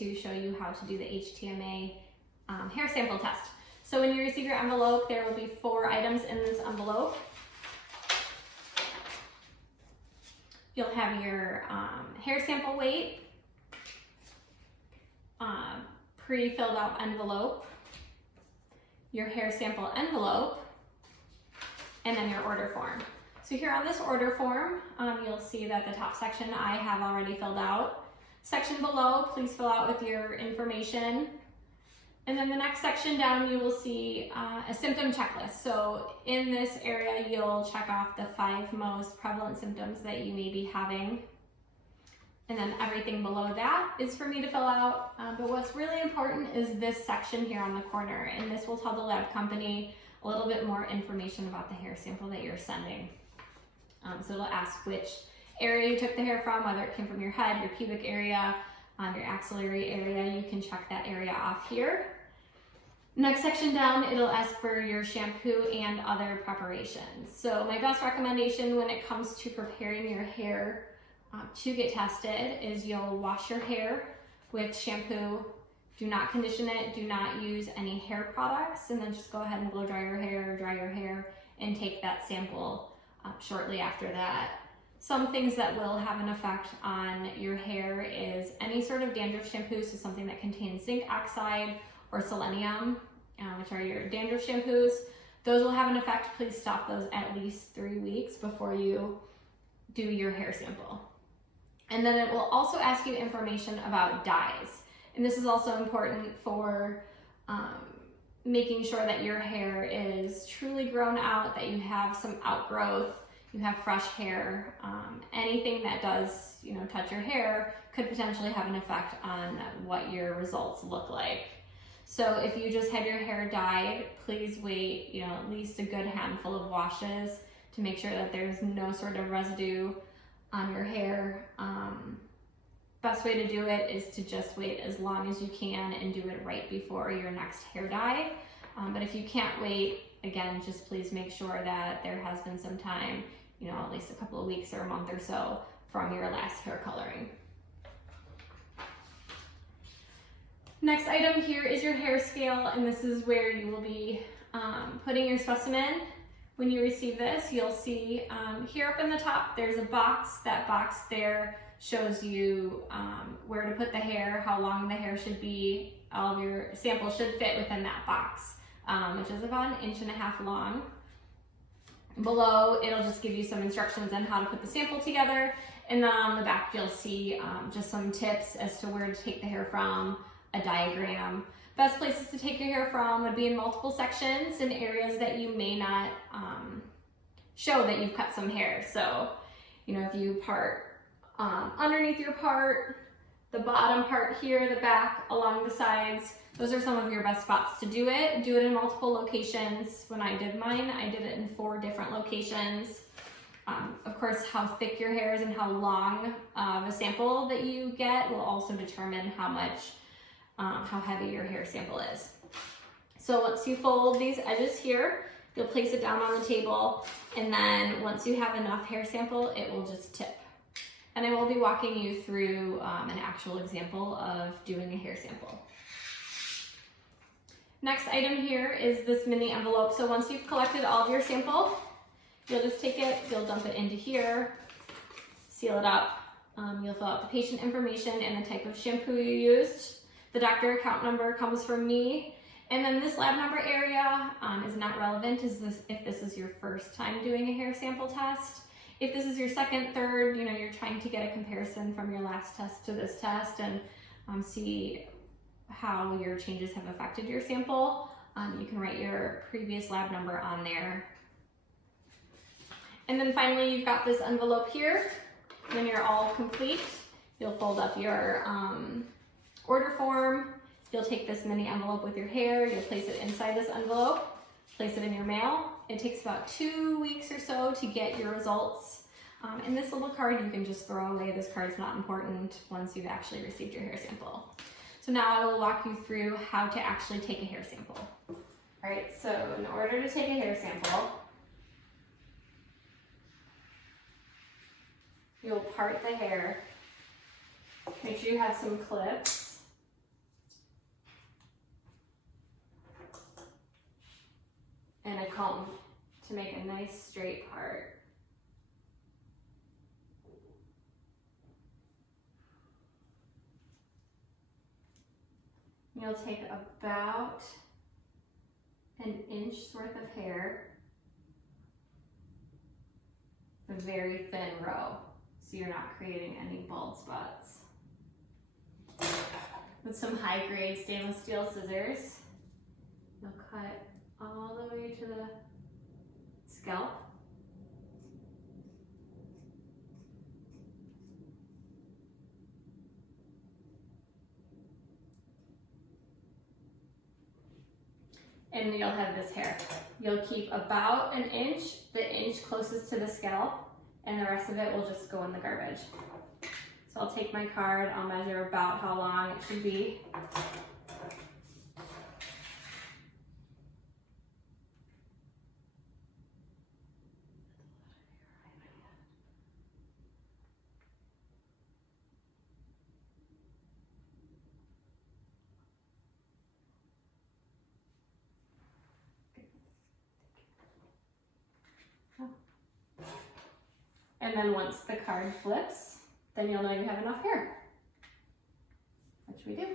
to show you how to do the HTMA hair sample test. So when you receive your envelope, there will be 4 items in this envelope. You'll have your hair sample weight, pre-filled out envelope, your hair sample envelope, and then your order form. So here on this order form, you'll see that the top section I have already filled out. Section below, please fill out with your information. And then the next section down, you will see a symptom checklist. So in this area, you'll check off the 5 most prevalent symptoms that you may be having. And then everything below that is for me to fill out. But what's really important is this section here on the corner. And this will tell the lab company a little bit more information about the hair sample that you're sending. So it'll ask which area you took the hair from, whether it came from your head, your pubic area, your axillary area. You can check that area off here. Next section down, it'll ask for your shampoo and other preparations. So my best recommendation when it comes to preparing your hair to get tested is you'll wash your hair with shampoo. Do not condition it, do not use any hair products, and then just go ahead and blow dry your hair, and take that sample shortly after that. Some things that will have an effect on your hair is any sort of dandruff shampoo, so something that contains zinc oxide or selenium, which are your dandruff shampoos. Those will have an effect. Please stop those at least 3 weeks before you do your hair sample. And then it will also ask you information about dyes. And this is also important for making sure that your hair is truly grown out, that you have some outgrowth, you have fresh hair. Anything that does, touch your hair could potentially have an effect on what your results look like. So if you just had your hair dyed, please wait, at least a good handful of washes to make sure that there's no sort of residue on your hair. Best way to do it is to just wait as long as you can and do it right before your next hair dye. But if you can't wait, again, just please make sure that there has been some time, at least a couple of weeks or a month or so from your last hair coloring. Next item here is your hair scale, and this is where you will be putting your specimen. When you receive this, you'll see here up in the top, there's a box. That box there shows you where to put the hair, how long the hair should be. All of your samples should fit within that box, which is about 1.5 inches long. Below, it'll just give you some instructions on how to put the sample together. And then on the back, you'll see just some tips as to where to take the hair from, a diagram. Best places to take your hair from would be in multiple sections in areas that you may not show that you've cut some hair. So, if you part underneath your part, the bottom part here, the back, along the sides, those are some of your best spots to do it. Do it in multiple locations. When I did mine, I did it in 4 different locations. Of course, how thick your hair is and how long of a sample that you get will also determine how heavy your hair sample is. So once you fold these edges here, you'll place it down on the table, and then once you have enough hair sample, it will just tip. And I will be walking you through an actual example of doing a hair sample. Next item here is this mini envelope. So once you've collected all of your sample, you'll just take it, you'll dump it into here, seal it up. You'll fill out the patient information and the type of shampoo you used. The doctor account number comes from me. And then this lab number area is not relevant if this is your first time doing a hair sample test. If this is your second, third, you're trying to get a comparison from your last test to this test and see how your changes have affected your sample, you can write your previous lab number on there. And then finally, you've got this envelope here. When you're all complete, you'll fold up your order form. You'll take this mini envelope with your hair, you'll place it inside this envelope, place it in your mail. It takes about 2 weeks or so to get your results. And this little card you can just throw away. This card's not important once you've actually received your hair sample. So now I will walk you through how to actually take a hair sample. All right, so in order to take a hair sample, you'll part the hair. Make sure you have some clips. nice straight part. You'll take about an inch worth of hair, a very thin row, so you're not creating any bald spots. With some high-grade stainless steel scissors, you'll cut all the way to the scalp. And you'll have this hair. You'll keep about an inch, the inch closest to the scalp, and the rest of it will just go in the garbage. So I'll take my card, I'll measure about how long it should be. And then once the card flips, then you'll know you have enough hair, which we do.